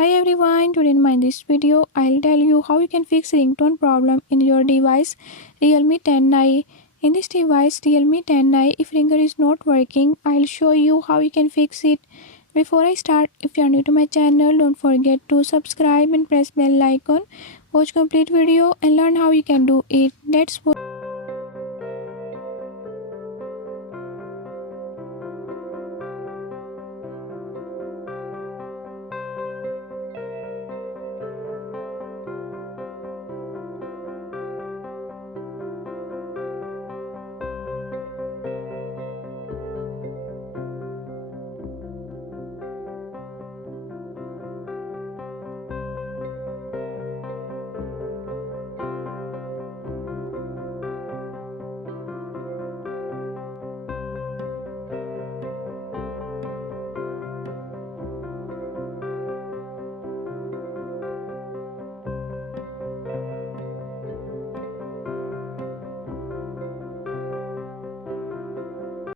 Hi everyone, today in this video I'll tell you how you can fix ringtone problem in your device Realme 10i. In this device Realme 10i, if ringer is not working, I'll show you how you can fix it. Before I start, if you are new to my channel, don't forget to subscribe and press bell icon. Watch complete video and learn how you can do it. Let's